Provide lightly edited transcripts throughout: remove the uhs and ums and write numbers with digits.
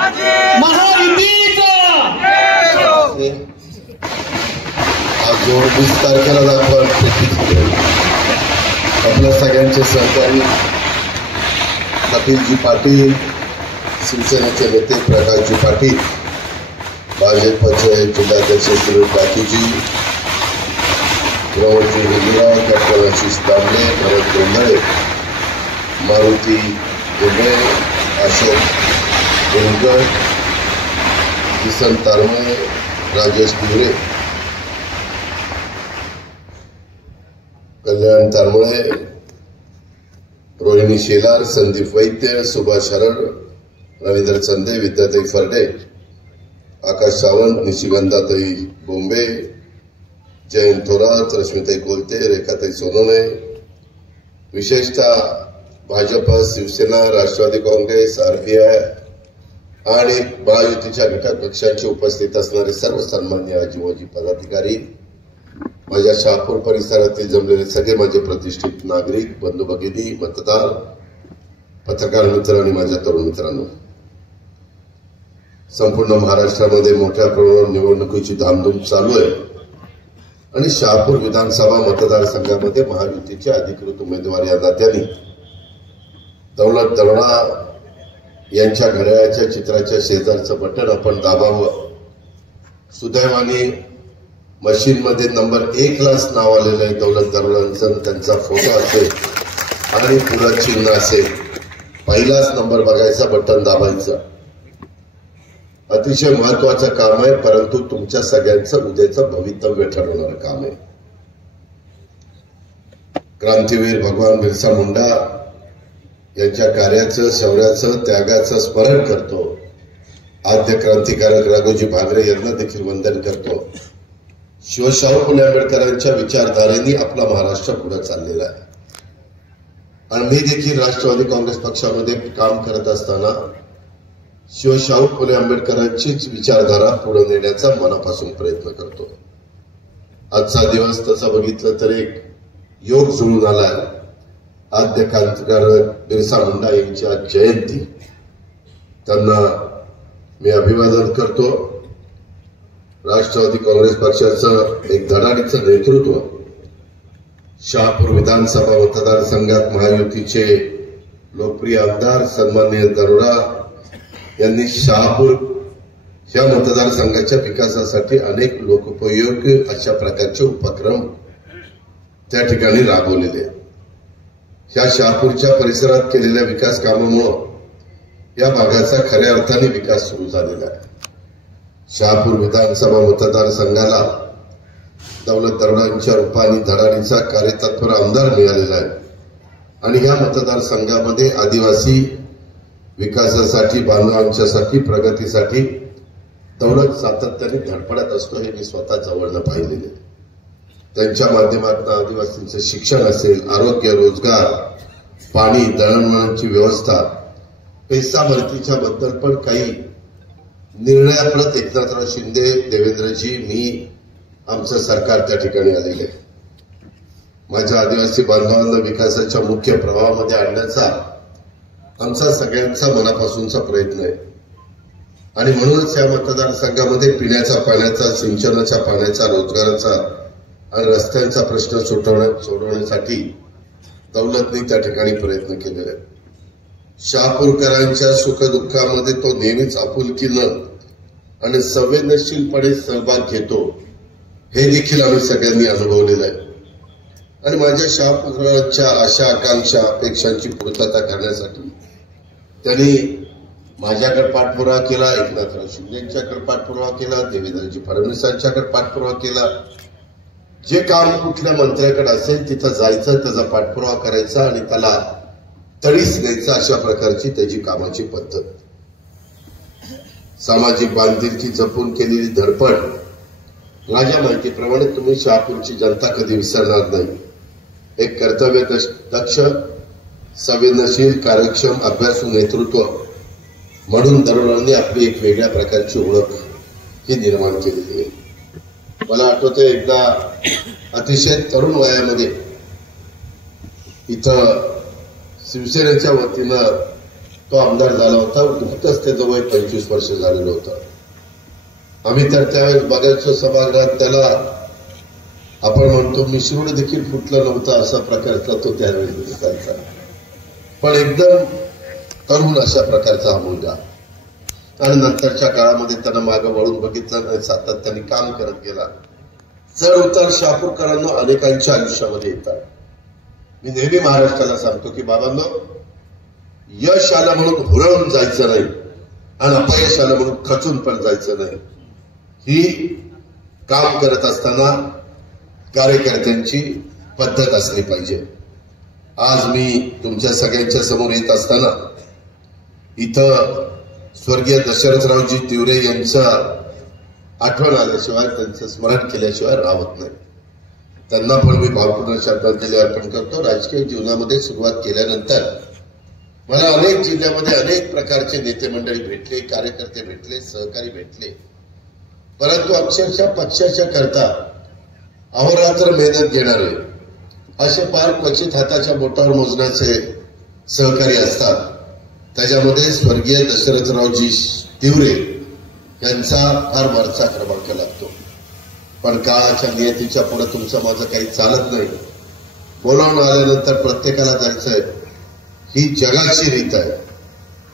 महायुतीचा आज 20 तारखेला आपण आपल्या सगळ्यांचे सहकारी कपिलजी पाटील, शिवसेनेचे नेते प्रकाशजी पाटील, भाजपचे जिल्हाध्यक्ष सुरेश बाकीजी, प्रवृत्ती वेगळा, डॉक्टर आशिष दामले, भरत गोंधळे, मारुती गोंधळे, अशोक गोंधळ, किसन तारमळे, राजेश दिवरे, कल्याण तारमळे, रोहिणी शेलार, संदीप वैद्य, सुभाष हरड, रवींद्र चंदे, विद्याताई फरडे, आकाश सावंत, निशिगंधाताई बोंबे, जयंत थोरात, रश्मिताई कोलते, रेखाताई सोनवणे, विशेषतः भाजप, शिवसेना, राष्ट्रवादी काँग्रेस, आरपीआय आणि महायुतीच्या घटक पक्षांचे उपस्थित असणारे सर्व सन्मान्य आजीमाजी पदाधिकारी, माझ्या शहापूर परिसरातील जमलेले सगळे माझे प्रतिष्ठित नागरिक, बंधू भगिनी, मतदार, पत्रकार मित्र आणि माझ्या तरुण मित्रांनो, संपूर्ण महाराष्ट्रामध्ये मोठ्या प्रमाणावर निवडणुकीची धामधूम चालू आहे आणि शहापूर विधानसभा मतदारसंघामध्ये महायुतीचे अधिकृत उमेदवार या नात्याने दौलत दरोडा यांच्या घड्याळाच्या चित्राच्या शेजारचं बटन आपण दाबावं. सुदैवाने मशीनमध्ये नंबर 1 लाच नाव आलेलं आहे दौलत दरोडांचं, त्यांचा फोटो असेल आणि पुढं चिन्ह असेल, पहिलाच नंबर बघायचा, बटन दाबायचं. अतिशय महत्वाचं काम आहे, परंतु तुमच्या सगळ्यांचं उद्याचं भवितव्य ठरवणारं काम आहे. क्रांतीवीर भगवान बिरसा मुंडा यांच्या कार्याचं, शौर्याचं, त्यागाचं स्मरण करतो. आद्य क्रांतिकारक राघोजी भांगरे यांना देखील वंदन करतो. शिवशाहू फुले आंबेडकरांच्या विचारधारेने आपला महाराष्ट्र पुढे चाललेला आहे आणि मी देखील राष्ट्रवादी काँग्रेस पक्षामध्ये काम करत असताना शिवशाहू फुले आंबेडकरांचीच विचारधारा पुढे नेण्याचा मनापासून प्रयत्न करतो. आजचा दिवस तसं बघितलं तर एक योग जुळून आलाय. आद्य क्रांतिकारक बिरसा मुंडा यांची आज जयंती, त्यांना मी अभिवादन करतो. राष्ट्रवादी काँग्रेस पक्षाचं एक धडाडीचं नेतृत्व शहापूर विधानसभा मतदारसंघात महायुतीचे लोकप्रिय आमदार सन्माननीय दरोडा यांनी शहापूर या मतदारसंघाच्या विकासासाठी अनेक लोकोपयोगी अशा प्रकारचे उपक्रम त्या ठिकाणी राबवलेले. या शहापूरच्या परिसरात केलेल्या विकास कामामुळे या भागाचा खऱ्या अर्थाने विकास सुरू झालेला आहे. शहापूर विधानसभा मतदारसंघाला दौलत दरोडांच्या रूपाने धडाडीचा कार्यतत्पर आमदार मिळालेला आहे आणि या मतदारसंघामध्ये आदिवासी विकासासाठी, बांधवांच्यासाठी, प्रगतीसाठी दौलत सातत्याने धडपडत असतो. हे मी स्वतः जवळनं पाहिलेले. त्यांच्या माध्यमातून आदिवासींचं शिक्षण असेल, आरोग्य, रोजगार, पाणी, दळणवळणाची व्यवस्था, पैसा भरतीच्या बद्दल पण काही निर्णयाप्रत एकनाथराव शिंदे, देवेंद्रजी, मी, आमचं सरकार त्या ठिकाणी आलेले. माझ्या आदिवासी बांधवांना विकासाच्या मुख्य प्रवाहामध्ये आणण्याचा आमचा सगळ्यांचा मनापासूनचा प्रयत्न आहे आणि म्हणूनच या मतदारसंघामध्ये पिण्याच्या पाण्याचा, सिंचनाच्या पाण्याचा, रोजगाराचा आणि रस्त्यांचा प्रश्न सोडवण्यासाठी दौलतने त्या ठिकाणी प्रयत्न केलेले आहेत. शहापूरकरांच्या सुखदुःखामध्ये तो नेहमीच आपुलकीनं आणि संवेदनशीलपणे सहभाग घेतो, हे देखील आम्ही सगळ्यांनी अनुभवलेलं आहे आणि माझ्या शहापूरकरांच्या आशा, आकांक्षा, अपेक्षांची पूर्तता करण्यासाठी त्यांनी माझ्याकडे पाठपुरावा केला, एकनाथराव शिंदेंच्याकडे पाठपुरावा केला, देवेंद्रजी फडणवीसांच्याकडे पाठपुरावा केला. जे काम कुठल्या मंत्र्याकडे असेल तिथं जायचं, त्याचा पाठपुरावा करायचा आणि त्याला तडीस द्यायचा, अशा प्रकारची त्याची कामाची पद्धत. सामाजिक बांधिलकी जपून केलेली धडपड. माझ्या माहितीप्रमाणे तुम्ही शहापूरची जनता कधी विसरणार नाही. एक कर्तव्य दक्ष, संवेदनशील, कार्यक्षम, अभ्यासू नेतृत्व म्हणून दरोडांनी आपली एक वेगळ्या प्रकारची ओळख ही निर्माण केलेली आहे. मला आठवतंय एकदा अतिशय तरुण वयामध्ये इथं शिवसेनेच्या वतीनं तो आमदार झाला होता. नुकतंच त्याचं वय 25 वर्ष झालेलं होतं. आम्ही तर त्यावेळेस बघायचो सभागृहात, त्याला आपण म्हणतो मिश्रुड देखील फुटलं नव्हतं अशा प्रकारचा तो त्यावेळेस दिसायचा. पण एकदम तरुण अशा प्रकारचा हा मुलगा. आणि नंतरच्या काळामध्ये त्यानं मागं वळून बघितलं नाही, सातत्याने काम करत गेला. चढ उतार शहापूरकरांना अनेकांच्या आयुष्यामध्ये येतात. मी नेहमी महाराष्ट्राला सांगतो की बाबांनो, यश आलं म्हणून हुरळून जायचं नाही आणि अपयश आलं म्हणून खचून पण जायचं नाही. ही काम करत असताना कार्यकर्त्यांची पद्धत असली पाहिजे. आज मी तुमच्या सगळ्यांच्या समोर येत असताना इथं स्वर्गीय दशरथरावजी तिवरे यांचं आठवण आल्याशिवाय, त्यांचं स्मरण केल्याशिवाय राहत नाही. त्यांना पण मी भावपूर्ण श्रद्धांजली अर्पण करतो. राजकीय जीवनामध्ये सुरुवात केल्यानंतर मला अनेक जिल्ह्यामध्ये अनेक प्रकारचे नेते मंडळी भेटले, कार्यकर्ते भेटले, सहकारी भेटले. परंतु अक्षरशः पक्षाच्या करता अहोरात्र मेहनत घेणारे असे फार क्वचित हाताच्या बोटावर मोजण्याचे सहकारी असतात. त्याच्यामध्ये स्वर्गीय दशरथरावजी तिवरे यांचा फार वरचा क्रमांक लागतो. पण काळाच्या नियतीच्या पुढे तुमचं माझं काही चालत नाही. बोलावून आल्यानंतर प्रत्येकाला जायचंय ही जगाची रीत आहे.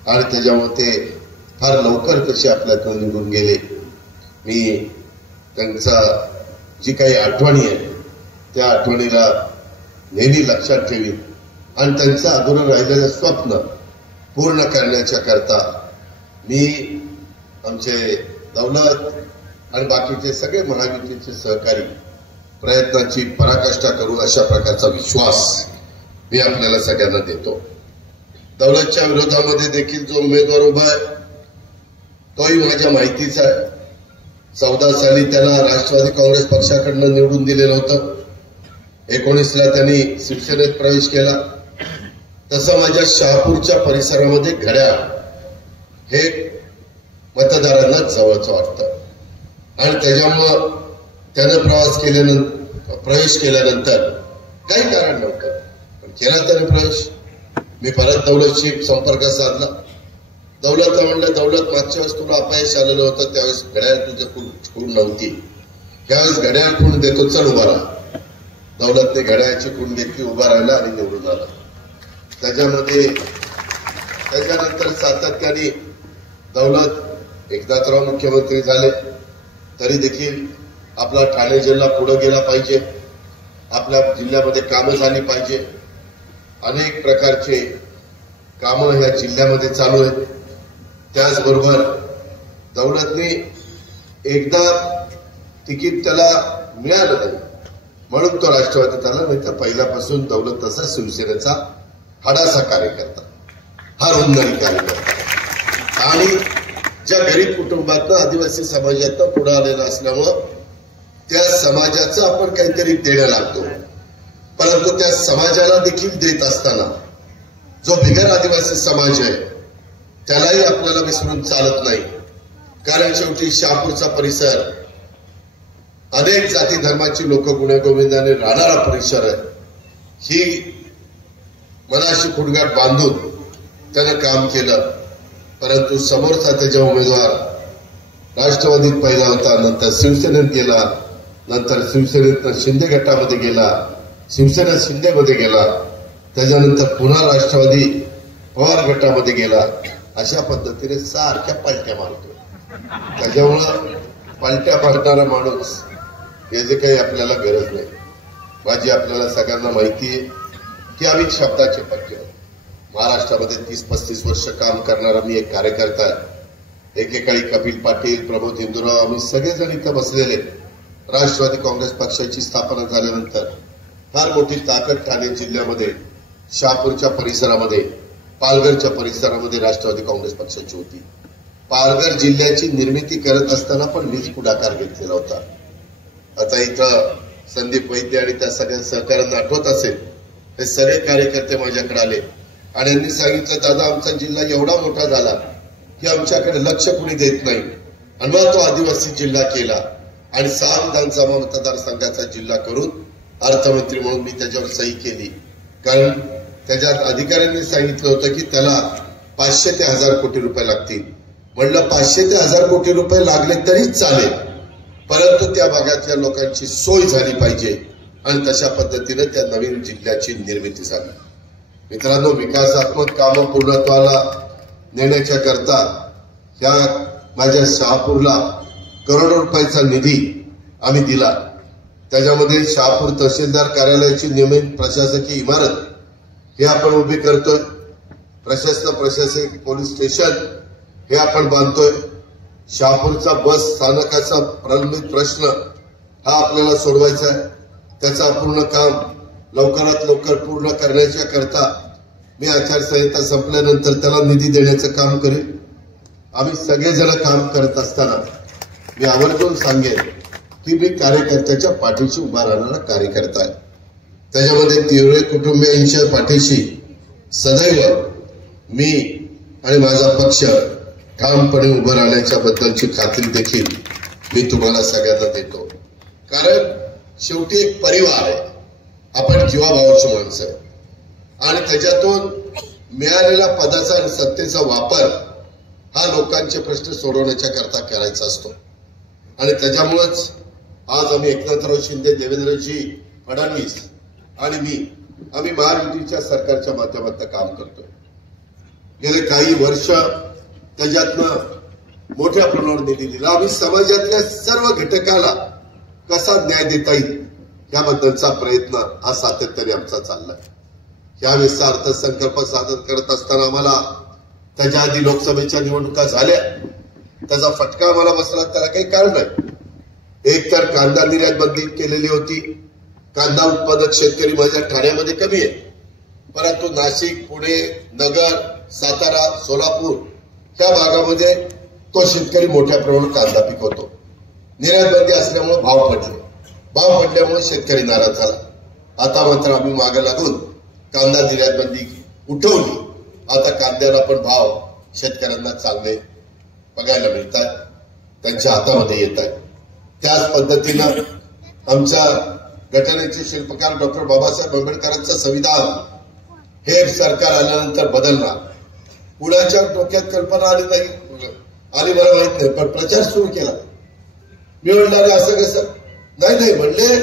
आणि त्याच्यामुळे ते फार लवकर कसे आपल्यातून निघून गेले. मी त्यांचा जी काही आठवणी आहे त्या आठवणीला नेहमी लक्षात ठेवीन आणि त्यांचं अधुरं राहिलेलं स्वप्न पूर्ण करण्याच्या करता मी आमचे दौलत आणि बाकीचे सगळे महायुतीचे सहकारी प्रयत्नाची पराकाष्ठा करू अशा प्रकारचा विश्वास मी आपल्याला सगळ्यांना देतो. दौलतच्या विरोधामध्ये देखील जो उमेदवार उभा आहे तोही माझ्या माहितीचा आहे. 14 साली त्याला राष्ट्रवादी काँग्रेस पक्षाकडनं निवडून दिलेलं होतं. 19ला त्यांनी शिवसेनेत प्रवेश केला. तसं माझ्या शहापूरच्या परिसरामध्ये घड्याळ हे मतदारांना जवळचं वाटतं आणि त्याच्यामुळं त्यानं प्रवेश केल्यानंतर काही कारण नव्हतं, पण केला त्याने प्रवेश. मी परत दौलतशी संपर्क साधला. दौलतला म्हणलं, दौलत मागच्या वेळेस तुला अपयश आलेलं होतं, त्यावेळेस घड्याळ तुझ्या खूण नव्हती, त्यावेळेस घड्याळ खूण देतो, चढ उभा राहा. दौलतने घड्याळाची खूण घेतली, उभा राहिला आणि निवडून आला. त्याच्यानंतर सातत्याने दौलत एकनाथराव मुख्यमंत्री झाले तरी देखील आपला ठाणे जिल्हा पुढे गेला पाहिजे, आपल्या जिल्ह्यामध्ये कामं झाली पाहिजे. अनेक प्रकारचे कामं ह्या जिल्ह्यामध्ये चालू आहेत. त्याचबरोबर दौलतने एकदा तिकीट त्याला मिळालं नाही म्हणून तो राष्ट्रवादीत आला, नाही तर पहिल्यापासून दौलत तसा शिवसेनेचा हाडाचा कार्यकर्ता, हा रुंदारी कार्यकर्ता आणि ज्या गरीब कुटुंबातनं आदिवासी समाजातनं पुढे आलेला असल्यामुळं त्या समाजाचं आपण काहीतरी देणं लागतो. परंतु त्या समाजाला देखील देत असताना जो बिगर आदिवासी समाज आहे त्यालाही आपल्याला विसरून चालत नाही. कारण शेवटी शहापूरचा परिसर अनेक जाती धर्माची लोक गुण्यागोविंदाने राहणारा परिसर आहे. ही मनाशी खुडगाठ बांधून त्यानं काम केलं. परंतु समोरचा त्याचा उमेदवार राष्ट्रवादीत पहिला होता, नंतर शिवसेनेत गेला, नंतर शिवसेनेत शिंदे गटामध्ये गेला, शिवसेना शिंदेमध्ये गेला, त्याच्यानंतर पुन्हा राष्ट्रवादी पवार गटामध्ये गेला. अशा पद्धतीने सारख्या पलट्या मारतो. त्याच्यामुळं पलट्या मारणारा माणूस याची काही आपल्याला गरज नाही. माझी आपल्याला सगळ्यांना माहिती आहे की आम्ही शब्दाचे पक्के आहोत. महाराष्ट्रामध्ये 30-35 वर्ष काम करणारा मी एक कार्यकर्ता आहे. एकेकाळी कपिल पाटील, प्रमोद हिंदुराव, आम्ही सगळेजण इथं बसलेले. राष्ट्रवादी काँग्रेस पक्षाची स्थापना झाल्यानंतर फार मोठी ताकद ठाणे जिल्ह्यामध्ये, शहापूरच्या परिसरामध्ये, पालघरच्या परिसरामध्ये राष्ट्रवादी काँग्रेस पक्षाची होती. पालघर जिल्ह्याची निर्मिती करत असताना पण मीच पुढाकार घेतलेला होता. आता इथं संदीप वैद्य आणि त्या सगळ्या सहकाऱ्यांना आठवत असेल, हे सगळे कार्यकर्ते माझ्याकडे आले आणि यांनी सांगितलं, दादा आमचा जिल्हा एवढा मोठा झाला की आमच्याकडे लक्ष कुणी देत नाही. आणि मग तो आदिवासी जिल्हा केला आणि 6 विधानसभा मतदारसंघाचा जिल्हा करून अर्थमंत्री म्हणून मी त्याच्यावर सही केली. कारण त्याच्यात अधिकाऱ्यांनी सांगितलं होतं की त्याला 500 ते 1000 कोटी रुपये लागतील म्हणलं 500 ते 1000 कोटी रुपये लागले तरीच चालेल, परंतु त्या भागातल्या लोकांची सोय झाली पाहिजे आणि तशा पद्धतीने त्या नवीन जिल्ह्याची निर्मिती झाली. मित्रांनो, विकासात्मक कामं पूर्णत्वाला नेण्याच्या करता या माझ्या शहापूरला करोडो रुपयाचा निधी आम्ही दिला. त्याच्यामध्ये शहापूर तहसीलदार कार्यालयाची नियमित प्रशासकीय इमारत हे आपण उभी करतोय. प्रशासकीय पोलीस स्टेशन हे आपण बांधतोय. शहापूरचा बस स्थानकाचा प्रलंबित प्रश्न हा आपल्याला सोडवायचा आहे. त्याचा पूर्ण काम लवकरात लवकर पूर्ण करण्याच्या करता मी आचारसंहिता संपल्यानंतर त्याला निधी देण्याचं काम करेन. आम्ही सगळेजण काम करत असताना मी आवर्जून सांगेन की मी कार्यकर्त्याच्या पाठीशी उभा राहणारा कार्यकर्ता आहे. त्याच्यामध्ये तिवरे कुटुंबियांच्या पाठीशी सदैव मी आणि माझा पक्ष ठामपणे उभं राहण्याच्या बद्दलची खात्री देखील मी तुम्हाला सगळ्यांना देतो. कारण शेवटी एक परिवार आहे, आपण जीवाभावाची माणसं आहे आणि त्याच्यातून मिळालेल्या पदाचा आणि सत्तेचा वापर हा लोकांचे प्रश्न सोडवण्याच्या करता करायचा असतो. आणि त्याच्यामुळेच आज आम्ही एकनाथराव शिंदे, देवेंद्रजी फडणवीस आणि आम्ही महायुतीच्या सरकारच्या माध्यमातून काम करतोय. गेले काही वर्ष त्याच्यातनं मोठ्या प्रमाणावर निधी दिला. आम्ही समाजातल्या सर्व घटकाला कसा न्याय देता येईल याबद्दलचा प्रयत्न हा सातत्याने आमचा चाललाय. यावेळेसचा अर्थसंकल्प सादर करत असताना आम्हाला त्याच्या आधी लोकसभेच्या निवडणुका झाल्या, त्याचा फटका आम्हाला बसला. त्याला काही कारण नाही. एक तर कांदा निर्यात बंदी केलेली होती. कांदा उत्पादक शेतकरी माझ्या ठाण्यामध्ये कमी आहे, परंतु नाशिक, पुणे, नगर, सातारा, सोलापूर या भागामध्ये तो शेतकरी मोठ्या प्रमाणात कांदा पिकवतो. निर्यात बंदी असल्यामुळे भाव पडल्यामुळे शेतकरी नाराज झाला. आता मात्र आम्ही मागे लागून कांदा निर्यात बंदी उठवली. आता कांद्याला पण भाव शेतकऱ्यांना चांगले बघायला मिळतात, त्यांच्या हातामध्ये येत आहेत. त्याच पद्धतीनं आमच्या घटनेचे शिल्पकार डॉक्टर बाबासाहेब आंबेडकरांचं संविधान हे सरकार आल्यानंतर बदलणार. कुणाच्या डोक्यात कल्पना आली मला माहित नाही, पण प्रचार सुरू केला. मी म्हणणार असं कसं नाही म्हणले.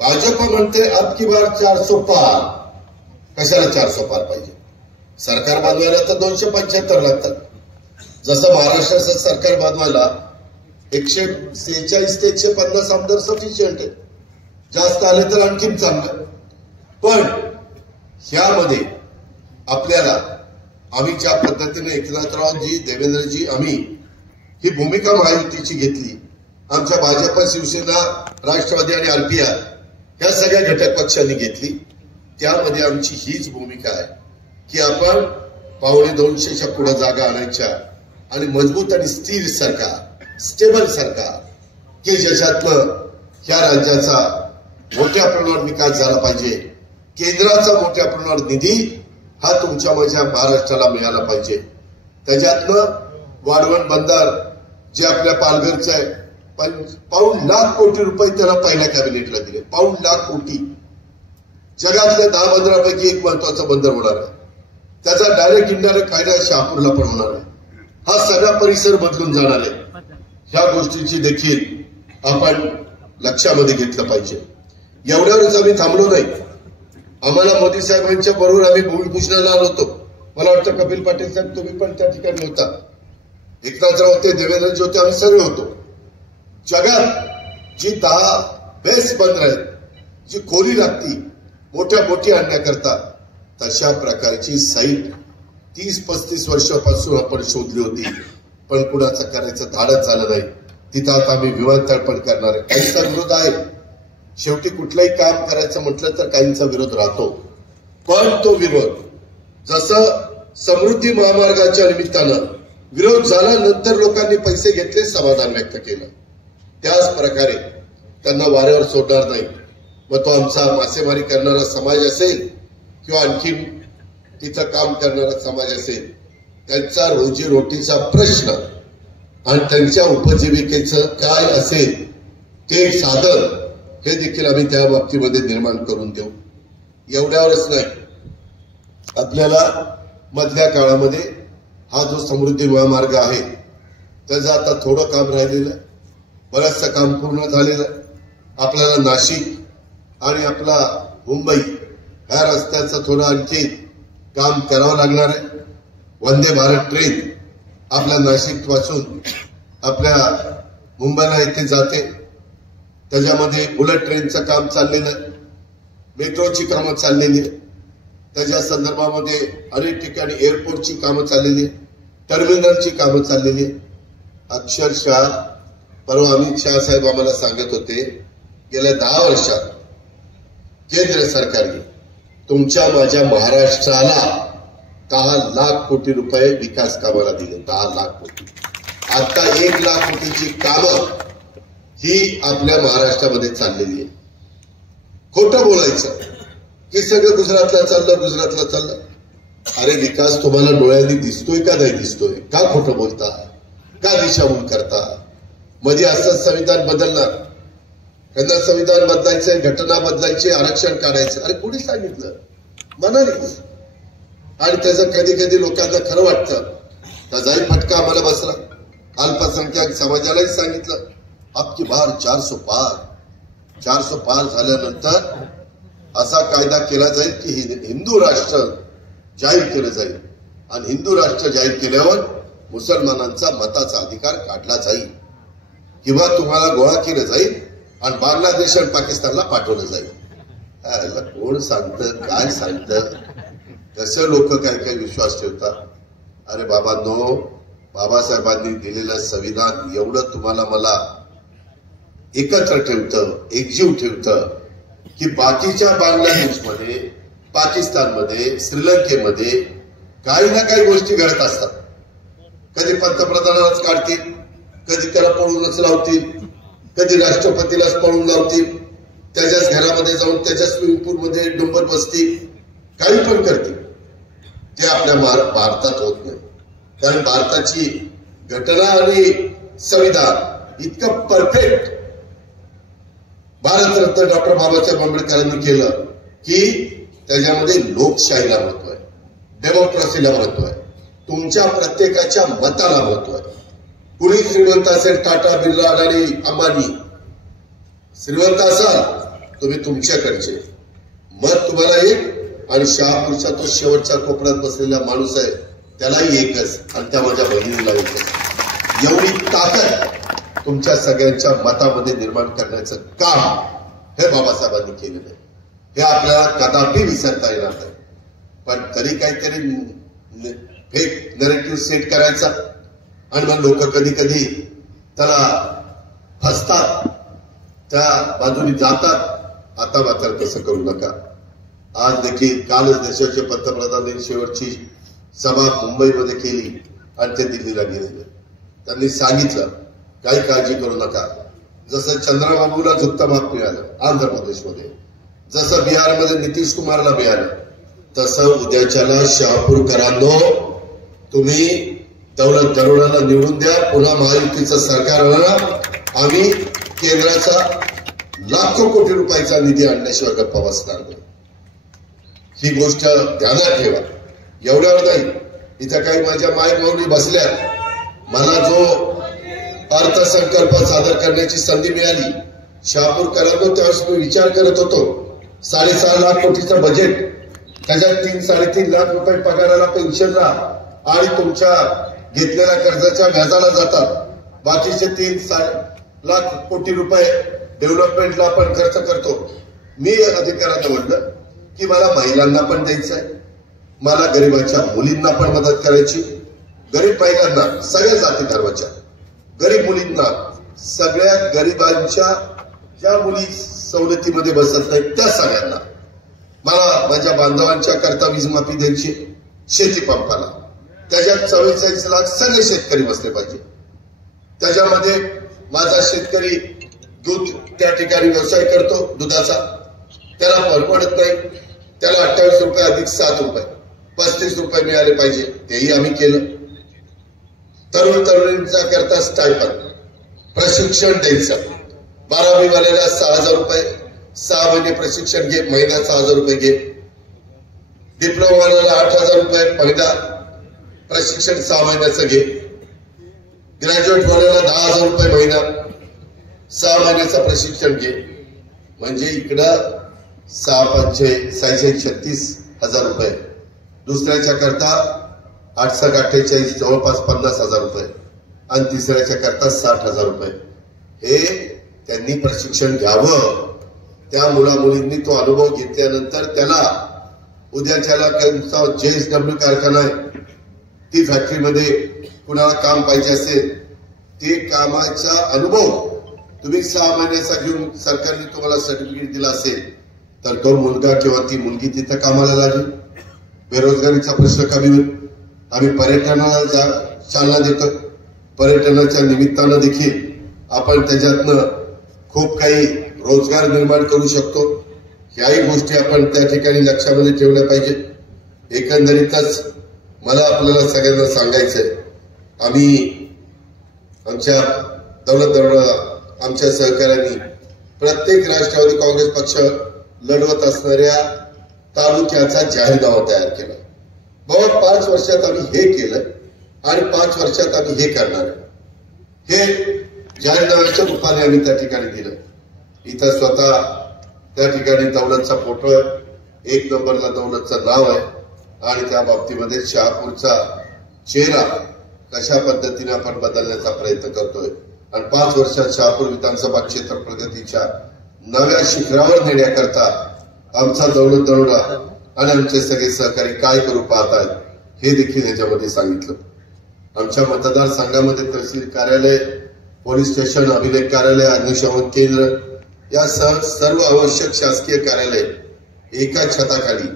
भाजप म्हणते अब की बार 400 पार. कशाला 400 पार पाहिजे? सरकार बांधवायला तर 275 लागतात. जसं महाराष्ट्राचं सरकार बांधवायला 146 ते 150 आमदार सफिशियंट आहे. जास्त आले तर आणखीन चांगलं. पण ह्यामध्ये आपल्याला आम्ही ज्या पद्धतीने एकनाथरावजी, देवेंद्रजी, आम्ही ही भूमिका महायुतीची घेतली, आमच्या भाजप, शिवसेना, राष्ट्रवादी आणि आरपीआय या सगळ्या घटक पक्षांनी घेतली. त्यामध्ये आमची हीच भूमिका आहे की आपण 250च्या पुढे जागा आणायच्या आणि मजबूत आणि स्थिर सरकार, स्टेबल सरकार की ज्याच्यातनं ह्या राज्याचा मोठ्या प्रमाणावर विकास झाला पाहिजे. केंद्राचा मोठ्या प्रमाणावर निधी हा तुमच्या माझ्या महाराष्ट्राला मिळाला पाहिजे. त्याच्यातनं वाढवण बंदर जे आपल्या पालघरचं आहे, 5 लाख कोटी रुपये त्याला पहिल्या कॅबिनेटला दिले. 5 लाख कोटी. जगातल्या 10 बंदरापैकी एक महत्वाचं बंदर होणार आहे. त्याचा डायरेक्ट इनडायरेक्ट फायदा शहापूरला पण होणार आहे. हा सगळा परिसर बदलून जाणार आहे. ह्या गोष्टीची देखील आपण लक्षामध्ये घेतलं पाहिजे. एवढ्यावरच आम्ही थांबलो नाही. आम्हाला मोदी साहेबांच्या बरोबर आम्ही भूमिपूजनाला आलो होतो. मला वाटतं कपिल पाटील साहेब तुम्ही पण त्या ठिकाणी होता, एकनाथराव होते, देवेंद्रजी होते, आम्ही सगळे होतो. जगात जी 10 बेस्ट बंदर आहेत, जी खोली लागती मोठी आणण्याकरता, तशा प्रकारची साईट 30-35 वर्षापासून आपण शोधली होती, पण कुणाचं करायचं धाडच झालं नाही. तिथं आता आम्ही विमानतळ पण करणार आहे. काहींचा विरोध आहे. शेवटी कुठलंही काम करायचं म्हटलं तर काहींचा विरोध राहतो. पण तो विरोध जसं समृद्धी महामार्गाच्या निमित्तानं विरोध झाला, नंतर लोकांनी पैसे घेतले, समाधान व्यक्त केलं, त्याच प्रकारे त्यांना वाऱ्यावर सोडणार नाही. मग तो आमचा मासेमारी करणारा समाज असेल किंवा आणखीन तिथं काम करणारा समाज असेल, त्यांचा रोजीरोटीचा प्रश्न आणि त्यांच्या उपजीविकेचं काय असेल ते साधन हे देखील आम्ही त्या बाबतीमध्ये निर्माण करून देऊ. एवढ्यावरच नाही, आपल्याला मधल्या काळामध्ये हा जो समृद्धी महामार्ग आहे त्याचं आता थोडं काम राहिलेलं आहे, बरंचसं काम पूर्ण झालेलं आहे. आपल्याला नाशिक आणि आपला मुंबई ह्या रस्त्याचं थोडं आणखी काम करावं लागणार आहे. वंदे भारत ट्रेन आपल्या नाशिक पासून आपल्या मुंबईला येथे जाते, त्याच्यामध्ये बुलेट ट्रेनचं काम चाललेलं आहे, मेट्रोची कामं चाललेली आहे, त्याच्या संदर्भामध्ये अनेक ठिकाणी एअरपोर्टची कामं चाललेली आहे, टर्मिनलची कामं चाललेली आहे. अक्षरशः परवा अमित शाह साहेब आम्हाला सांगत होते, गेल्या 10 वर्षात केंद्र सरकारने तुमच्या माझ्या महाराष्ट्राला 10 लाख कोटी रुपये विकास कामाला दिले. 10 लाख कोटी. आता 1 लाख कोटीची कामं ही आपल्या महाराष्ट्रामध्ये चाललेली आहे. खोटं बोलायचं की सगळं गुजरातला चाललं. अरे विकास तुम्हाला डोळ्यांनी दिसतोय का नाही दिसतोय? का खोटं बोलता? का दिशाभूल करता? मध्ये असं संविधान बदलणार, त्यांना संविधान बदलायचंय, घटना बदलायची, आरक्षण काढायचं. अरे कोणी सांगितलं? मनानेच. आणि त्याचं कधी कधी लोकांना खरं वाटतं. त्याचाही फटका आम्हाला बसला. अल्पसंख्याक समाजालाही सांगितलं आपकी बार 400 पार. 400 पार झाल्यानंतर असा कायदा केला जाईल की हिंदू राष्ट्र जाहीर केलं जाईल, आणि हिंदू राष्ट्र जाहीर केल्यावर मुसलमानांचा मताचा अधिकार काढला जाईल, किंवा तुम्हाला गोळा केलं जाईल आणि बांगलादेश आणि पाकिस्तानला पाठवलं जाईल. कोण सांगतं? काय सांगतं? कसं लोक काय विश्वास ठेवतात? अरे बाबांनो, बाबासाहेबांनी दिलेलं संविधान एवढं तुम्हाला मला एकत्र ठेवतं, एकजीव ठेवतं की बाकीच्या बांगलादेशमध्ये, पाकिस्तानमध्ये, श्रीलंकेमध्ये काही ना काही गोष्टी घडत असतात. कधी पंतप्रधानालाच काढतील, कधी त्याला पळूनच लावतील, कधी राष्ट्रपतीलाच पळून लावतील, त्याच्याच घरामध्ये जाऊन त्याच्या स्विमिंग पूलमध्ये डुंबर बसतील, काही पण करतील. ते आपल्या भारतात होत नाही, कारण भारताची घटना आणि संविधान इतकं परफेक्ट भारतरत्न डॉक्टर बाबासाहेब आंबेडकरांनी केलं की त्याच्यामध्ये लोकशाहीला महत्व आहे, डेमोक्रेसीला महत्व आहे, तुमच्या प्रत्येकाच्या मताला महत्व आहे. कुणी श्रीमंत असेल, टाटा, बिर्ला, अडाणी, अंबानी, श्रीमंत असाल तुम्ही, तुमच्याकडचे मत तुम्हाला एक, आणि शहापूरचा तो शेवटच्या कोपऱ्यात बसलेला माणूस आहे त्यालाही एकच, आणि त्या माझ्या बहिणीला एकच. एवढी ताकद तुमच्या सगळ्यांच्या मतामध्ये निर्माण करण्याचं काम हे बाबासाहेबांनी केलेलं आहे. हे आपल्याला कदापि विसरता येणार नाही. पण तरी काहीतरी फेक नरेटिव्ह सेट करायचा, आणि मग लोक कधी कधी त्याला फसतात, त्या बाजूने जातात. आता मात्र तसं करू नका. आज देखील कालच देशाचे पंतप्रधानांनी शेवटची सभा मुंबईमध्ये केली आणि ते दिल्लीला गेलेले. त्यांनी सांगितलं काही काळजी करू नका. जसं चंद्रबाबूला झुकतं माप मिळालं आंध्र प्रदेशमध्ये, जसं बिहारमध्ये नितीश कुमारला मिळालं, तसं उद्याच्याला शहापूरकरांनो तुम्ही दौलत दरोडाला निवडून द्या. पुन्हा महायुतीचं सरकार आणणार. आम्ही केंद्राचा लाखो कोटी रुपयाचा निधी आणण्याशिवाय गप्पा बसणार नाही. ही गोष्ट ध्यानात ठेवा. एवढ्यावर नाही, इथं काही माझ्या मायमाऊली बसल्या. मला जो अर्थसंकल्प सादर करण्याची संधी मिळाली शहापूरकरांनो, त्यावेळेस मी विचार करत होतो 6.5 लाख कोटीचं बजेट, त्याच्यात 3-3.5 लाख रुपये पगाराला, पेन्शनला आणि तुमच्या घेतलेल्या कर्जाच्या व्याजाला जातात. बाकीचे 3-4 लाख कोटी रुपये डेव्हलपमेंटला आपण खर्च करतो. मी अधिकाऱ्यांना म्हटलं की मला महिलांना पण द्यायचं आहे, मला गरिबाच्या मुलींना पण मदत करायची, गरीब महिलांना, सगळ्या जाती धर्माच्या गरीब मुलींना, सगळ्या गरिबांच्या ज्या मुली सवलतीमध्ये बसत नाहीत त्या सगळ्यांना, मला माझ्या बांधवांच्या करता वीज माफी द्यायची, शेती पंपाला, त्याच्यात 44 लाख सगळे शेतकरी बसले पाहिजे. त्याच्यामध्ये माझा शेतकरी दूध त्या ठिकाणी व्यवसाय करतो दुधाचा, त्याला परवडत नाही, त्याला 28 रुपये अधिक 7 रुपये 35 रुपये मिळाले पाहिजे, तेही आम्ही केलं. तरुण तरुणींचा करता स्टायपंड, प्रशिक्षण द्यायचं. 12वी वालेला 6,000 रुपये, 6 महिने प्रशिक्षण घे, महिन्यात 6,000 रुपये घे. डिप्लोमा वाल्याला 8,000 रुपये महिना प्रशिक्षण 6 महिन्याचं घे. ग्रॅज्युएट वाल्याला 10,000 रुपये महिना, 6 महिन्याचं प्रशिक्षण घे, म्हणजे इकडं 6 पंचे 36,000 रुपये. दुसऱ्याच्या करता 8,48 जवळपास 50,000 रुपये आणि तिसऱ्याच्या करता 60,000 रुपये. हे त्यांनी प्रशिक्षण घ्यावं. त्या मुलामुलींनी तो अनुभव घेतल्यानंतर त्याला उद्याच्याला JSW कारखाना आहे, ती फॅक्टरीमध्ये कुणाला काम पाहिजे असेल, ते कामाचा अनुभव तुम्ही 6 महिन्याचा घेऊन सरकारने तुम्हाला सर्टिफिकेट दिला असेल तर तो मुलगा किंवा ती मुलगी तिथं कामाला लागेल. बेरोजगारीचा प्रश्न कमी होईल. आम्ही पर्यटनाला चालना देतो. पर्यटनाच्या निमित्तानं देखील आपण त्याच्यातनं खूप काही रोजगार निर्माण करू शकतो. ह्याही गोष्टी आपण त्या ठिकाणी लक्षामध्ये ठेवल्या पाहिजे. एकंदरीतच मला आपल्याला सगळ्यांना सांगायचंय, आम्ही आमच्या दौलत दरोडा आमच्या सहकार्यांनी प्रत्येक राष्ट्रवादी काँग्रेस पक्ष लढवत असणाऱ्या तालुक्याचा जाहीरनामा तयार केला. बाबा 5 वर्षात आम्ही हे केलं आणि 5 वर्षात आम्ही हे करणार, हे जाहीरनाम्याच्या रूपाने आम्ही त्या ठिकाणी दिलं. इथं स्वतः त्या ठिकाणी दौलतचा फोटो आहे, 1 नंबरला दौलतचं नाव आहे आणि त्या बाबतीमध्ये शहापूरचा चेहरा कशा पद्धतीने आपण बदलण्याचा प्रयत्न करतोय आणि 5 वर्षात शहापूर विधानसभा क्षेत्र प्रगतीच्या नव्या शिखरावर नेण्याकरता आमचा दौलत दरोडा आणि आमचे सगळे सहकारी काय करू पाहतात हे देखील याच्यामध्ये सांगितलं. आमच्या मतदारसंघामध्ये तहसील कार्यालय, पोलीस स्टेशन, अभिलेख कार्यालय, अग्निशमन केंद्र यासह सर्व आवश्यक शासकीय कार्यालय एका छताखाली,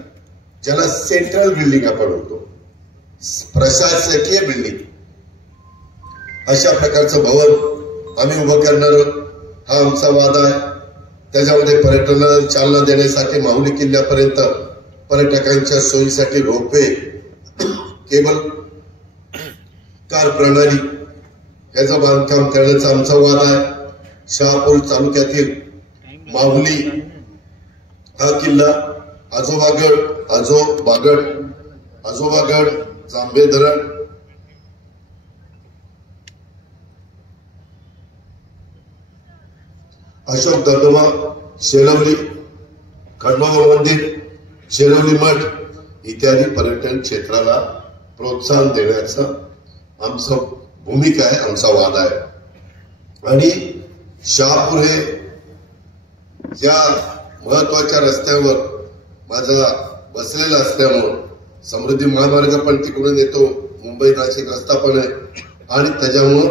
ज्याला सेंट्रल बिल्डिंग आपण म्हणतो, प्रशासकीय बिल्डिंग, अशा प्रकारचं भवन आम्ही उभं करणार. हा आमचा वादा आहे. त्याच्यामध्ये पर्यटनाला चालना देण्यासाठी माहुली किल्ल्यापर्यंत पर्यटकांच्या सोयीसाठी रोपवे, केबल कार प्रणाली याचं बांधकाम करण्याचा आमचा वादा आहे. शहापूर तालुक्यातील माहुली हा किल्ला, आजोबागड, जांभे धरण, अशोक धबधबा, शेलवली, खंडोबा मंदिर, शेलवली मठ इत्यादी पर्यटन क्षेत्राला प्रोत्साहन देण्याचं आमचं भूमिका आहे, आमचा वादा आहे. आणि शहापूर हे या महत्वाच्या रस्त्यावर माझा बसलेला असल्यामुळं समृद्धी महामार्ग पण तिकडून येतो, मुंबई नाशिक रस्ता पण आहे आणि त्याच्यामुळं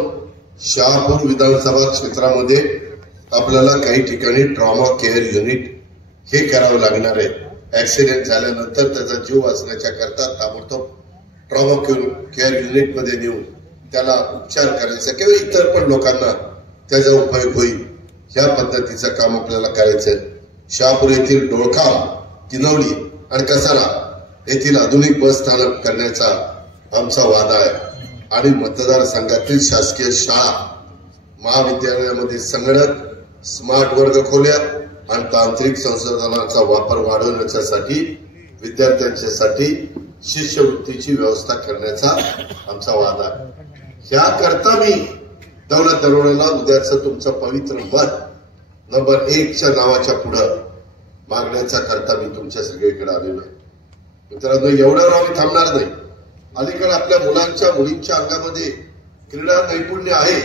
शहापूर विधानसभा क्षेत्रामध्ये आपल्याला काही ठिकाणी ट्रॉमा केअर युनिट हे करावं लागणार आहे. ऍक्सिडेंट झाल्यानंतर त्याचा जीव वाचण्याच्या करता ताबडतोब ट्रॉमा केअर युनिट मध्ये नेऊन त्याला उपचार करायचा किंवा इतर पण लोकांना त्याचा उपयोग होईल, ह्या पद्धतीचं काम आपल्याला करायचंय. शहापूर येथील डोळखाम, किनवली आणि कसारा येथील आधुनिक बस स्थानक करण्याचा आमचा वादा आहे. आणि मतदारसंघातील शासकीय शाळा, महाविद्यालयामध्ये संगणक, स्मार्ट वर्ग खोल्या आणि तांत्रिक संसाधनांचा वापर वाढवण्यासाठी विद्यार्थ्यांच्यासाठी शिष्यवृत्तीची व्यवस्था करण्याचा आमचा वादा आहे. याकरता मी दौलत दरोड्याला उद्याचं तुमचं पवित्र मत नंबर 1च्या नावाच्या पुढं मागण्याचा करता मी तुमच्या सगळीकडे आलेलो आहे. मित्रांनो, एवढ्यावर आम्ही थांबणार नाही. अलीकडे आपल्या मुलींच्या अंगामध्ये क्रीडा नैपुण्य आहे.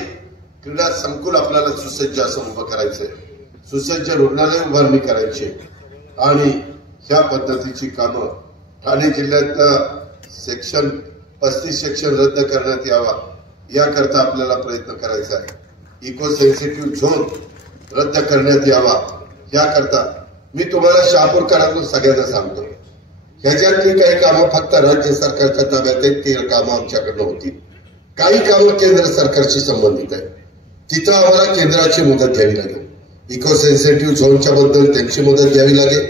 क्रीडा संकुल आपल्याला सुसज्ज असं उभं करायचंय, सुसज्ज रुग्णालय उभारणी करायची आणि ह्या पद्धतीची कामं ठाणे जिल्ह्यातला सेक्शन 35 सेक्शन रद्द करण्यात यावा याकरता आपल्याला प्रयत्न करायचा आहे. इको सेन्सिटिव्ह झोन रद्द करण्यात यावा याकरता मी तुम्हाला शहापूरकरांना सगळ्यांना सांगतो, ह्याच्यातली काही कामं फक्त राज्य सरकारच्या ताब्यात आहेत, ती कामं आमच्याकडनं होती. काही कामं केंद्र सरकारशी संबंधित आहे, तिथं आम्हाला केंद्राची मदत घ्यावी लागेल. इको सेन्सिटिव्ह झोनच्या बद्दल त्यांची मदत घ्यावी लागेल.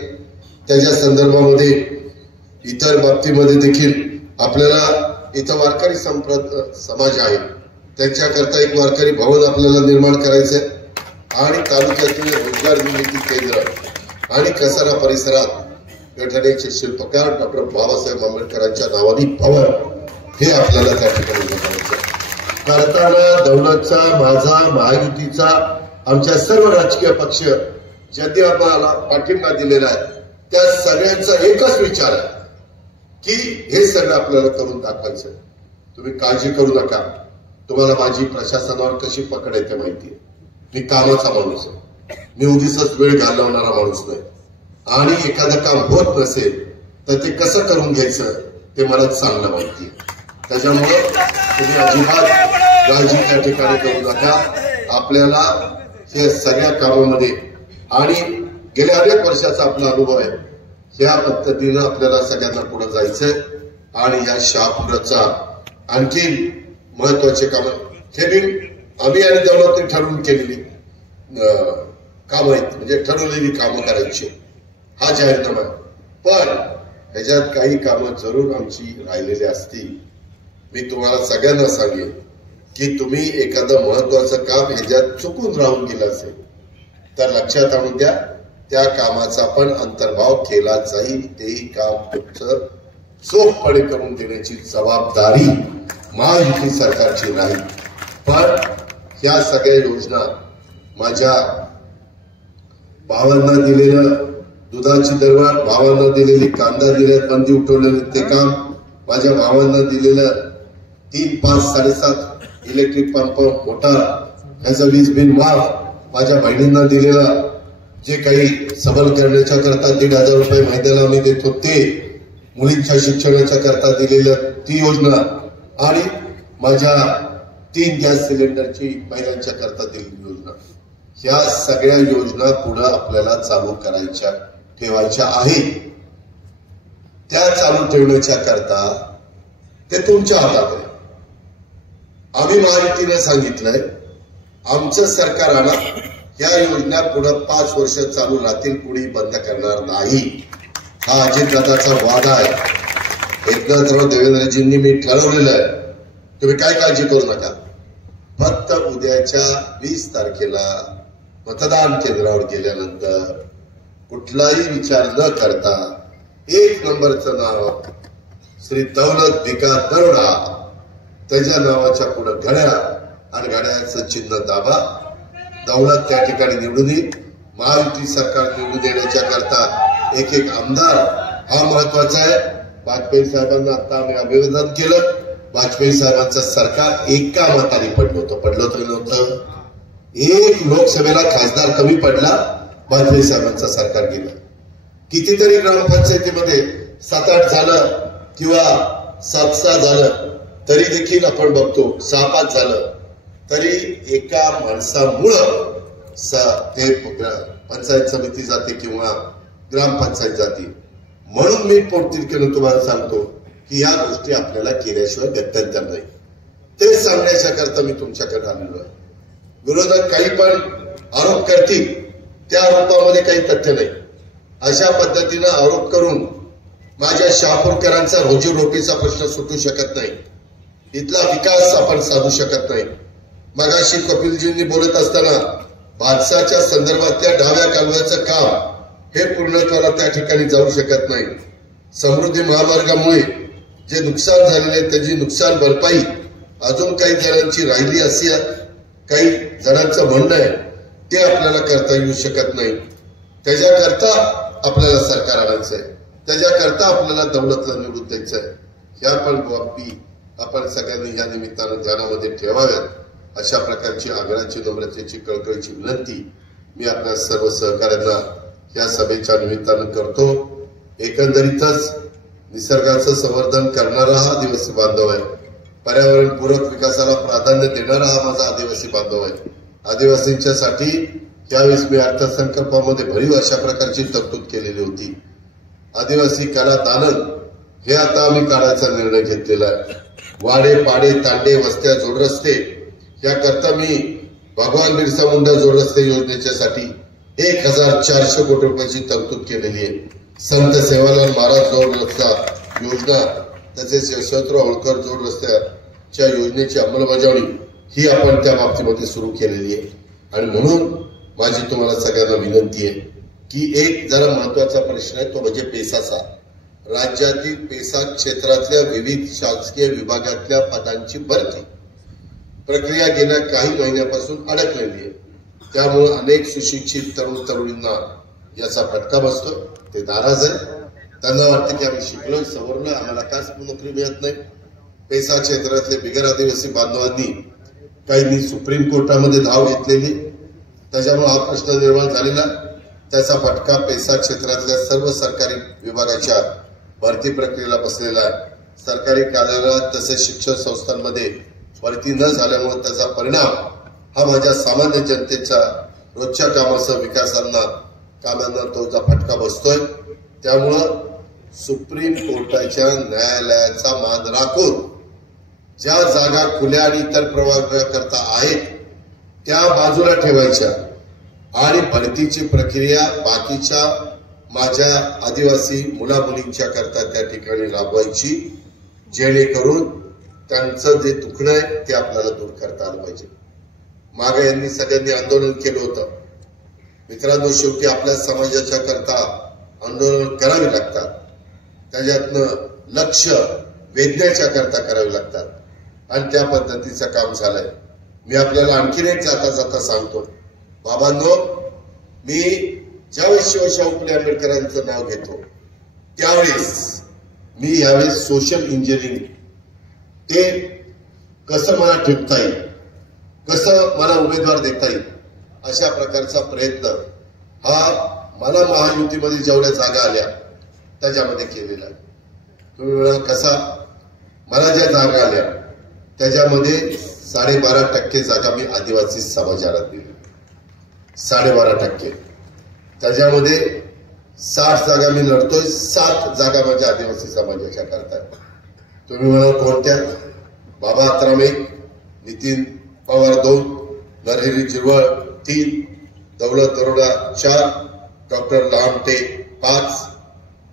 त्याच्या संदर्भामध्ये इतर बाबतीमध्ये देखील आपल्याला इथं वारकरी समाज आहे, त्यांच्याकरता एक वारकरी भवन आपल्याला निर्माण करायचंय आणि तालुक्यातील रोजगार निर्मिती केंद्र आणि कसारा परिसरात पैठणीचे शिल्पकार डॉक्टर बाबासाहेब आंबेडकरांच्या नावाने भवन हे आपल्याला त्या ठिकाणी उभं करायचं. करताना दौलतचा, माझा, महायुतीचा, आमच्या सर्व राजकीय पक्ष ज्यांनी आम्हाला पाठिंबा दिलेला आहे त्या सगळ्यांचा एकच विचार आहे की हे सगळं आपल्याला करून दाखवायचं. तुम्ही काळजी करू नका. तुम्हाला माझी प्रशासनावर कशी पकड आहे ते माहिती आहे. मी कामाचा माणूस आहे. मी उगीचच वेळ घालवणारा माणूस नाही. आणि एखादं काम होत नसेल तर ते कसं करून घ्यायचं ते मला चांगलं माहिती आहे. त्याच्यामुळे तुम्ही अजिबात काळजी त्या ठिकाणी करू नका. आपल्याला हे सगळ्या कामामध्ये आणि गेल्या अनेक वर्षाचा आपला अनुभव आहे. या पद्धतीनं आपल्याला सगळ्यांना पुढे जायचंय आणि या शहापुराचा आणखी महत्वाचे काम हे बी आम्ही आणि दौलतने ठरवून केलेली कामं आहेत. म्हणजे ठरवलेली कामं करायची हा जाहीरनामा आहे. पण ह्याच्यात काही कामं जरूर आमची राहिलेली असतील. मी तुम्हाला सगळ्यांना सांगेन की तुम्ही एखादं महत्वाचं काम ह्याच्यात चुकून राहून गेलं असेल तर लक्षात आणून द्या. त्या कामाचा पण अंतर्भाव केला जाईल. तेही काम तुमचं चोखपणे करून देण्याची जबाबदारी महायुती सरकारची नाही. पण ह्या सगळ्या योजना माझ्या भावांना दिलेलं दुधाची दरवाढ, भावांना दिलेली कांदा निर्यात बंदी उठवलेली ते काम, माझ्या भावांना दिलेलं 3, 5, 7.5 इलेक्ट्रिक पंप मोटार ह्याचं वीज बिल माफ, माझ्या बहिणींना दिलेला जे काही सबल करण्याच्या करता 1,500 रुपये महिन्याला आम्ही देतो ते, मुलींच्या शिक्षणाच्या करता दिलेलं ती योजना आणि माझ्या 3 गॅस सिलेंडरची महिलांच्या करता दिलेली योजना. ह्या सगळ्या योजना पुढे आपल्याला चालू करायच्या ठेवायच्या आहेत. त्या चालू ठेवण्याच्या करता ते तुमच्या हातात आहे. आम्ही महायुतीने सांगितलंय आमचं सरकार आणा, या योजना पुढे 5 वर्ष चालू राहतील, पुढे बंद करणार नाही. हा अजितदादाचा वादा आहे. एकनाथराव देवेंद्रजींनी मी ठरवलेलं आहे. तुम्ही काय काळजी करू नका. फक्त उद्याच्या 20 तारखेला मतदान केंद्रावर गेल्यानंतर कुठलाही विचार न करता 1 नंबरचं नाव श्री दौलत भिका दरोडा, त्याच्या नावाच्या पुढे घड्याळ आणि घड्याळाचं चिन्ह दाबा. दौलत त्या ठिकाणी निवडून येईल. महायुती सरकार निवडून देण्याच्या करता एक आमदार हा महत्वाचा आहे. वाजपेयी साहेबांना आता आम्ही अभिवादन केलं. वाजपेयी साहेबांचं सरकार एका मताने पडलं होतं. पडलं तर नव्हतं. 1 लोकसभेला खासदार कमी पडला, वाजपेयी साहेबांचं सरकार गेलं. कितीतरी ग्रामपंचायतीमध्ये 7-8 झालं किंवा 7-6 झालं तरी देखील आपण बघतो 6-5 झालं तरी एका माणसामुळं ते पंचायत समिती जाते किंवा ग्रामपंचायत जाते. म्हणून मी पोटतिडकीनं तुम्हाला सांगतो की या गोष्टी आपल्याला केल्याशिवाय गत्यंतर नाही. ते सांगण्याच्या करता मी तुमच्याकडे आलेलो आहे. विरोधक काही पण आरोप करतील, त्या आरोपामध्ये काही तथ्य नाही. अशा पद्धतीनं आरोप करून माझ्या शहापूरकरांचा रोजीरोटीचा प्रश्न सुटू शकत नाही. इथला विकास आपण साधू शकत नाही. मगाशी कपिलजींनी बोलत असताना भातसाच्या संदर्भातल्या डाव्या कालव्याचं काम हे पूर्णत्वाला त्या ठिकाणी जाऊ शकत नाही. समृद्धी महामार्गामुळे जे नुकसान झालेले त्याची नुकसान भरपाई अजून काही जणांची राहिली अशी काही जणांचं म्हणणं आहे ते आपल्याला करता येऊ शकत नाही. त्याच्याकरता आपल्याला सरकार आणायचं आहे. त्याच्याकरता आपल्याला दौलतला निवडून द्यायचं आहे. ह्या पण बाबी आपण सगळ्यांनी या निमित्तानं ध्यानामध्ये ठेवाव्यात. अशा प्रकारची आग्रहाची नम्रतेची कळकळीची विनंती मी आपल्या सर्व सहकाऱ्यांना या सभेच्या निमित्तानं करतो. एकंदरीतच निसर्गाचं संवर्धन करणारा हा आदिवासी बांधव आहे. पर्यावरणपूरक विकासाला प्राधान्य देणारा हा माझा आदिवासी बांधव आहे. आदिवासींच्यासाठी यावेळेस मी अर्थसंकल्पामध्ये भरीव अशा प्रकारची तरतूद केलेली होती. आदिवासी कला दालन हे आता आम्ही काढायचा निर्णय घेतलेला आहे. वाडे पाडे तांडे वस्त्या जोडरस्ते याकरता मी भगवान बिरसा मुंडा जोडरस्ते योजनेच्यासाठी 1,400 कोटी रुपयाची तरतूद केलेली आहे. संत सेवालाल महाराज जोड रस्ता योजना तसेच यशवंतराव होळकर जोड रस्त्याच्या योजनेची अंमलबजावणी ही आपण त्या बाबतीमध्ये सुरू केलेली आहे. आणि म्हणून माझी तुम्हाला सगळ्यांना विनंती आहे की एक जरा महत्वाचा प्रश्न आहे तो म्हणजे पेसाचा. राज्यातील पेसा क्षेत्रातल्या विविध शासकीय विभागातल्या पदांची भरती प्रक्रिया गेल्या काही महिन्यापासून अडकलेली आहे. त्यामुळे अनेक सुशिक्षित तरुण तरुणींना याचा फटका बसतो. ते नाराज आहे. त्यांना वाटतं की आम्ही शिकलो सवरलो, आम्हाला काच नोकरी मिळत नाही. पेसा क्षेत्रातले बिगर आदिवासी बांधवांनी काहींनी सुप्रीम कोर्टामध्ये धाव घेतलेली. त्याच्यामुळे हा प्रश्न निर्माण झालेला. त्याचा फटका पेसा क्षेत्रातल्या सर्व सरकारी विभागाच्या भरती प्रक्रियेला बसलेला आहे. सरकारी कार्यालयात तसेच शिक्षण संस्थांमध्ये भरती न झाल्यामुळे त्याचा परिणाम हा माझ्या सामान्य जनतेच्या रोजच्या कामासह कामांना तोचा फटका बसतोय. त्यामुळं सुप्रीम कोर्टाच्या न्यायालयाचा मान राखून ज्या जागा खुल्या आणि इतर प्रवर्गाकरता आहेत त्या बाजूला ठेवायच्या आणि भरतीची प्रक्रिया बाकीच्या माझ्या आदिवासी मुला मुलींच्या करता त्या ठिकाणी राबवायची, जेणेकरून त्यांचं जे दुखणं आहे ते आपल्याला दूर करता आलं पाहिजे. मागे यांनी सगळ्यांनी आंदोलन केलं होतं. मित्रांनो, शेवटी आपल्या समाजाच्या करता आंदोलन करावी लागतात. त्याच्यातनं लक्ष वेधण्याच्या करता करावे लागतात आणि त्या पद्धतीचं काम झालंय. मी आपल्याला आणखीन एक जाता जाता सांगतो, बाबांनो, मी ज्यावेळेस शिवशाहू फुले आंबेडकरांचं नाव घेतो त्यावेळेस मी यावेळेस सोशल इंजिनिअरिंग ते कसं मला ठेवता येईल, कसं मला उमेदवार देता येईल, अशा प्रकारचा प्रयत्न हा मला महायुतीमध्ये जेवढ्या जागा आल्या त्याच्यामध्ये केलेला आहे. तुम्ही म्हणाल कसा? मला ज्या जागा आल्या त्याच्यामध्ये 12.5% जागा मी आदिवासी समाजाला दिली. 12.5%. त्याच्यामध्ये 60 जागा मी लढतोय. 7 जागा माझ्या आदिवासी समाजाच्या करता. तुम्ही म्हणाल कोणत्या? बाबा आत्राम 1, नितीन पवार 2, नरहरी झिरवळ 3, दौलत दरोडा 4, डॉक्टर लामटे 5,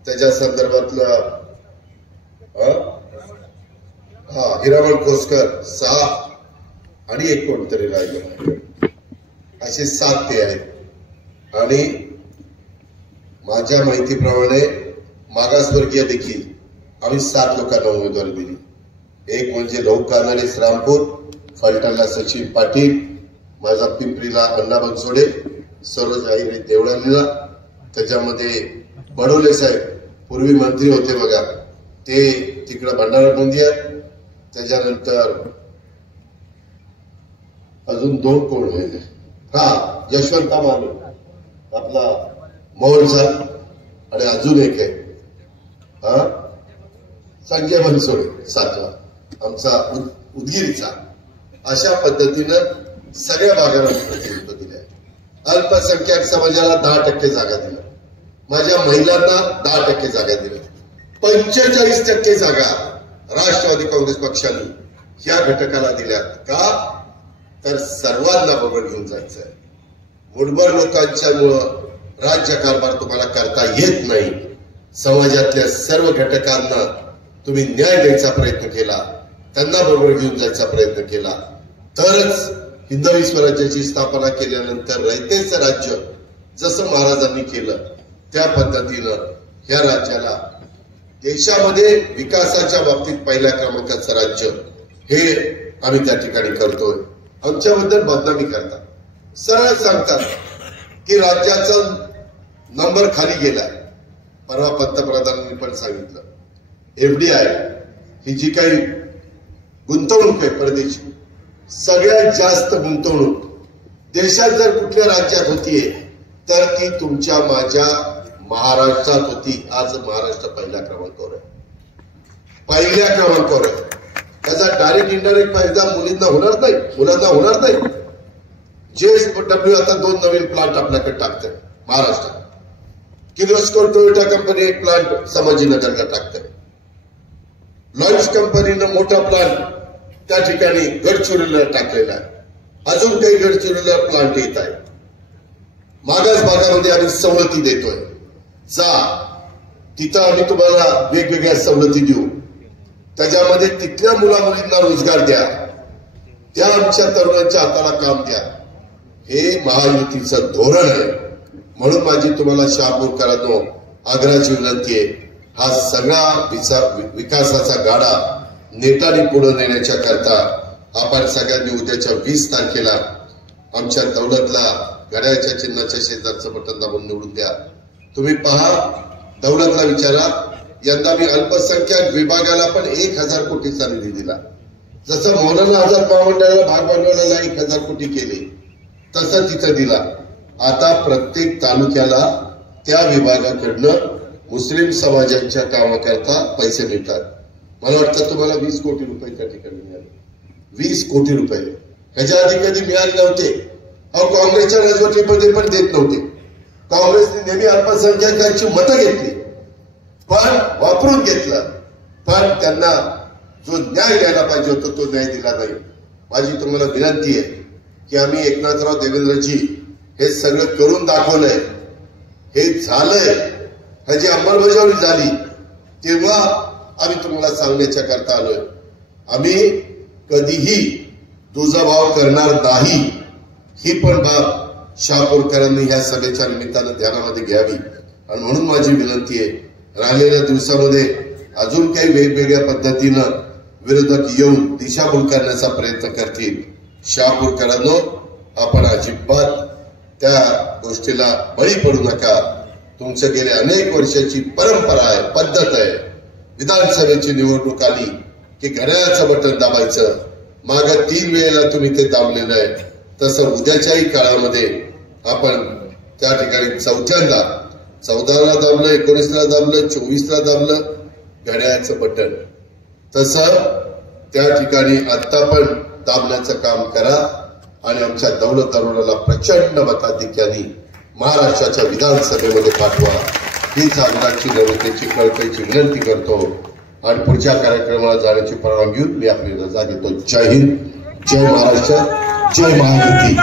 त्याच्या संदर्भातलं हिरामण खोसकर 6 आणि एक कोणतरी राहिलं. असे 7 ते आहेत. आणि माझ्या माहितीप्रमाणे मागासवर्गीय देखील आम्ही 7 लोकांना उमेदवारी दिली. एक म्हणजे लहू कानाडे श्रामपूर, फलटणला सचिन पाटील, माझा पिंपरीला अण्णा बनसोडे, सरोज आहिरे देवळालीला, त्याच्यामध्ये बडोले साहेब पूर्वी मंत्री होते बघा, ते तिकडं भंडारा गोंदिया. त्याच्यानंतर अजून 2 कोण होते, यशवंता मानू आपला मोहनचा, आणि अजून एक आहे संजय बनसोडे 7वा आमचा उदगीरचा. अशा पद्धतीनं सगळ्या भागाला प्रतिनिधित्व दिले आहे. अल्पसंख्याक समाजाला 10% जागा दिल्या. माझ्या महिलांना 10% जागा दिल्या. 45% जागा राष्ट्रवादी काँग्रेस पक्षाने या घटकाला दिल्यात. का? तर सर्वांना बरोबर घेऊन जायचं आहे. मुठभर लोकांच्यामुळं राज्यकारभार तुम्हाला करता येत नाही. समाजातल्या सर्व घटकांना तुम्ही न्याय द्यायचा प्रयत्न केला, त्यांना बरोबर घेऊन जायचा प्रयत्न केला, तरच हिंदवी स्वराज्याची स्थापना केल्यानंतर रयतेचं राज्य जसं महाराजांनी केलं त्या पद्धतीनं या राज्याला देशामध्ये विकासाच्या बाबतीत पहिल्या क्रमांकाचं राज्य हे आम्ही त्या ठिकाणी करतोय. आमच्याबद्दल बदनामी करतात. सरळ सांगतात की राज्याचा नंबर खाली गेलाय. परवा पंतप्रधानांनी पण सांगितलं, FDI ही जी काही गुंतवणूक आहे परदेशी, सगळ्यात जास्त गुंतवणूक देशात जर कुठल्या राज्यात होतीये तर ती तुमच्या माझ्या महाराष्ट्रात होती. आज महाराष्ट्र पहिल्या क्रमांकावर आहे. पहिल्या क्रमांकावर आहे. त्याचा डायरेक्ट इनडायरेक्ट फायदा मुलांना होणार नाही. JSW आता 2 नवीन प्लांट आपल्याकडे टाकतंय महाराष्ट्रात. किर्लोस्कर टोयोटा कंपनी एक प्लांट संभाजीनगरला टाकतंय. लॉन्च कंपनीनं मोठा प्लांट त्या ठिकाणी गडचिरोलीला टाकलेला आहे. अजून काही गडचिरोलीला प्लांट येत आहे. मागास भागामध्ये आम्ही सवलती देतोय. जा तिथं आम्ही तुम्हाला वेगवेगळ्या सवलती देऊ. त्याच्यामध्ये तिथल्या मुलामुलींना रोजगार द्या. त्या आमच्या तरुणांच्या हाताला काम द्या. हे महायुतीचं धोरण आहे. म्हणून माझी तुम्हाला शहापूरकरांनो आग्रहाची विनंती आहे, हा सगळा विकासाचा गाडा नेटाने पुढे नेण्याच्या करता आपण सगळ्यांनी उद्याच्या 20 तारखेला आमच्या दौलतला घड्याळ्याच्या चिन्हाच्या शेजारचं बटन दाबून निवडून द्या. तुम्ही पहा, दौलतला विचारा, यंदा मी अल्पसंख्याक विभागाला पण 1000 कोटीचा निधी दिला. जसं मौलाना आझाद महामंडळाला भाग भांडवलाला 1000 कोटी केले तसं तिथं दिला. आता प्रत्येक तालुक्याला त्या विभागाकडनं मुस्लिम समाजाच्या कामाकरता पैसे मिळतात. मला वाटतं तुम्हाला 20 कोटी रुपये त्या ठिकाणी मिळाले. 20 कोटी रुपये ह्याच्या आधी कधी मिळाले नव्हते. अहो, काँग्रेसच्या राजवटीमध्ये पण देत नव्हते. काँग्रेसने नेहमी अल्पसंख्याकांची मतं घेतली, पण वापरून घेतलं, पण त्यांना जो न्याय द्यायला पाहिजे होता तो न्याय दिला नाही. माझी तुम्हाला विनंती आहे की आम्ही एकनाथराव देवेंद्रजी हे सगळं करून दाखवलंय, हे झालंय, ह्याची अंमलबजावणी झाली, तेव्हा आम्ही तुम्हाला सांगण्याच्या करता आलोय. आम्ही कधीही दुजाभाव करणार नाही, ही पण बाब शहापूरकरांनी ह्या सभेच्या निमित्तानं ध्यानामध्ये घ्यावी. आणि म्हणून माझी विनंती आहे, राहिलेल्या दिवसामध्ये अजून काही वेगवेगळ्या पद्धतीनं विरोधक येऊन दिशाभूल करण्याचा प्रयत्न करतील. शहापूरकरांनो, आपण अजिबात त्या गोष्टीला बळी पडू नका. तुमचं गेले अनेक वर्षाची परंपरा आहे, पद्धत आहे. विधानसभेची निवडणूक आली की घड्याळाचं बटन दाबायचं. मागं 3 वेळेला तुम्ही ते दाबलेलं आहे. तसं उद्याच्याही काळामध्ये आपण त्या ठिकाणी 4थ्यांदा 14ला दाबलं, 19ला दाबलं, 24ला दाबलं घड्याळाचं बटन. तसं त्या ठिकाणी आता पण दाबण्याचं काम करा आणि आमच्या दौलत तरुणाला प्रचंड मताधिक्याने महाराष्ट्राच्या विधानसभेमध्ये पाठवा. हीच आमदारची जनतेची कळकळीची विनंती करतो आणि पुढच्या कार्यक्रमाला जाण्याची परवानगी घेऊन मी आपली रजा घेतो. जय हिंद, जय महाराष्ट्र, जय महायुती.